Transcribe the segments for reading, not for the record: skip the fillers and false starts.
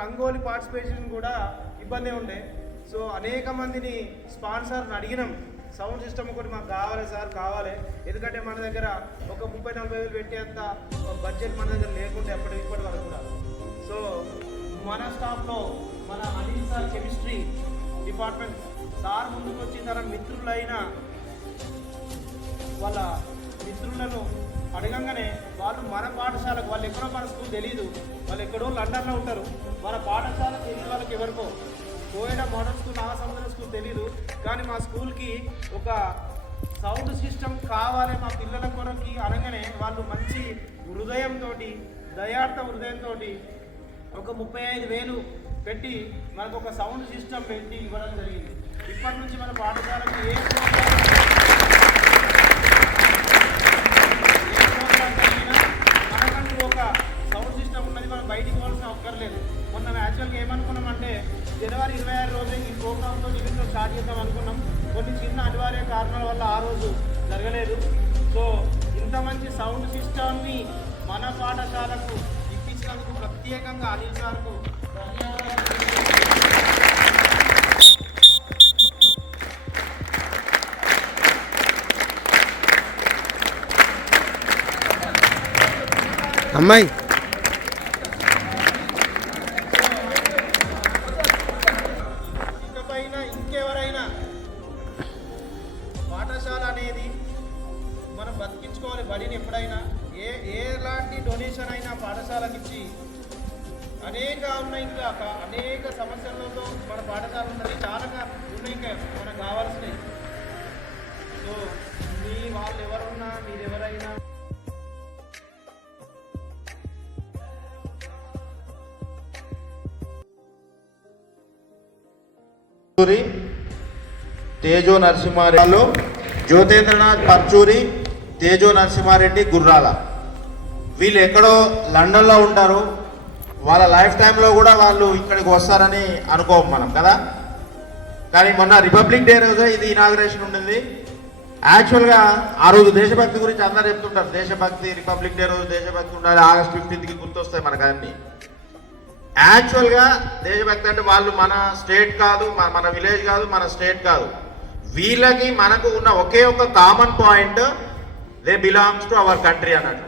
Rangoli participation కూడా ఇబ్బంది ఉండే. సో అనేక మందిని స్పాన్సర్ని అడిగినాం, సౌండ్ సిస్టమ్ ఒకటి మాకు కావాలి సార్ కావాలి, ఎందుకంటే మన దగ్గర ఒక 30-40 వేలు పెట్టేంత బడ్జెట్ మన దగ్గర లేకుంటే ఇప్పటి వరకు కూడా. సో మన స్టాఫ్లో మన Anil sir chemistry department sir ముందుకు వచ్చి తన మిత్రులైన వాళ్ళ మిత్రులను అడగంగానే వాళ్ళు మన పాఠశాలకు, వాళ్ళు ఎక్కడో మన స్కూల్ తెలియదు, వాళ్ళు ఎక్కడో లండన్లో ఉంటారు, మన పాఠశాల తెలియని వాళ్ళకి ఎవరికో కోయడా మోడల్ స్కూల్, ఆ సముద్ర స్కూల్ తెలీదు, కానీ మా స్కూల్కి ఒక సౌండ్ సిస్టమ్ కావాలి మా పిల్లల కొరకి అనగానే వాళ్ళు మంచి హృదయంతో, దయార్థ హృదయంతో ఒక 35,000 పెట్టి మనకు ఒక సౌండ్ సిస్టమ్ పెట్టి ఇవ్వడం జరిగింది. ఇప్పటి నుంచి మన పాఠశాలకు ఏ ప్రోగ్రాం జరిగినా మనకంటూ ఒక సౌండ్ సిస్టమ్ ఉన్నది, మనం బయటికి పోవాల్సిన అక్కర్లేదు. మొన్న యాక్చువల్గా ఏమనుకున్నామంటే జనవరి 26 రోజు ఈ ప్రోగ్రామ్తో నిమిషం స్టార్ట్ చేద్దాం అనుకున్నాం. కొన్ని చిన్న అనివార్య కారణాల వల్ల ఆ రోజు జరగలేదు. సో ఇంత మంచి సౌండ్ సిస్టమ్ని మన పాఠశాలకు ఇప్పించినందుకు ప్రత్యేకంగా అనిల్ సార్కు ధన్యవాదాలు. అమ్మాయి ఇకపైన ఇంకెవరైనా పాఠశాల అనేది మనం బతికించుకోవాలి. బడిని ఎప్పుడైనా ఎలాంటి డొనేషన్ అయినా పాఠశాలకు ఇచ్చి అనేక ఉన్నాయి, ఇంకా అనేక సమస్యలతో మన పాఠశాల ఉన్నది, చాలా ఉన్నాయి ఇంకా మనకు కావాల్సినవి. సో మీ వాళ్ళు ఎవరున్నా మీరెవరైనా తేజో నరసింహారెడ్డి, జ్యోతేంద్రనాథ్ పర్చూరి, తేజో నరసింహారెడ్డి గుర్రాల, వీళ్ళు ఎక్కడో లండన్లో ఉంటారు. వాళ్ళ లైఫ్ టైంలో కూడా వాళ్ళు ఇక్కడికి వస్తారని అనుకోము మనం కదా. కానీ మొన్న రిపబ్లిక్ డే రోజే ఇది ఇనాగ్రేషన్ ఉంటుంది. యాక్చువల్గా ఆ రోజు దేశభక్తి గురించి అందరూ చెప్తుంటారు, దేశభక్తి, రిపబ్లిక్ డే రోజు దేశభక్తి ఉండాలి, ఆగస్ట్ 15కి గుర్తొస్తాయి మనకు అన్నీ. యాక్చువల్గా దేశభక్తి అంటే వాళ్ళు మన స్టేట్ కాదు, మన విలేజ్ కాదు, మన స్టేట్ కాదు, వీళ్ళకి మనకు ఉన్న ఒకే ఒక common point, they belongs to our country అన్నట్టు.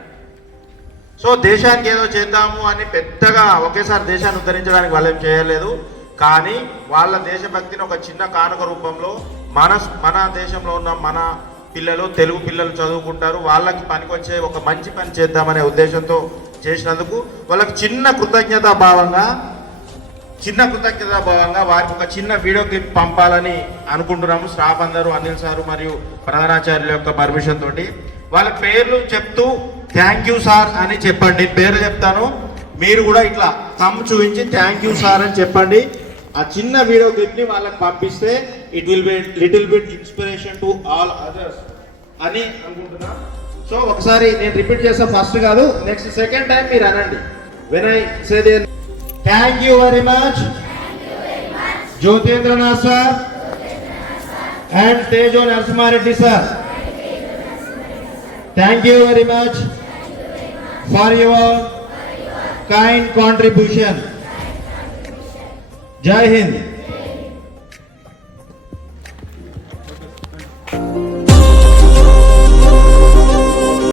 సో దేశానికి ఏదో చేద్దాము అని పెద్దగా ఒకేసారి దేశాన్ని ఉద్ధరించడానికి వాళ్ళు ఏం చేయలేదు. కానీ వాళ్ళ దేశభక్తిని ఒక చిన్న కానుక రూపంలో మన దేశంలో ఉన్న మన పిల్లలు, తెలుగు పిల్లలు చదువుకుంటారు, వాళ్ళకి పనికొచ్చే ఒక మంచి పని చేద్దామనే ఉద్దేశంతో చేసినందుకు వాళ్ళకి చిన్న కృతజ్ఞతా భావంగా వారికి ఒక చిన్న వీడియో క్లిప్ పంపాలని అనుకుంటున్నాము. స్టాఫ్ అందరూ, అనిల్ సారు మరియు ప్రధానాచార్యుల యొక్క పర్మిషన్ తోటి వాళ్ళ పేర్లు చెప్తూ థ్యాంక్ యూ సార్ అని చెప్పండి. పేరు చెప్తాను, మీరు కూడా ఇట్లా తమ్ చూపించి థ్యాంక్ యూ సార్ అని చెప్పండి. ఆ చిన్న వీడియో క్లిప్ని వాళ్ళకి పంపిస్తే it will be little bit inspiration to all others అని అనుకుంటున్నా. సో ఒకసారి నేను రిపీట్ చేస్తా, ఫస్ట్ కాదు, నెక్స్ట్ సెకండ్ టైం మీరు అనండి. When I say they thank you very much Jyotendranath sir and Tejo Narasimhareddy sir. Thank you very much for your kind contribution. Jai Hind.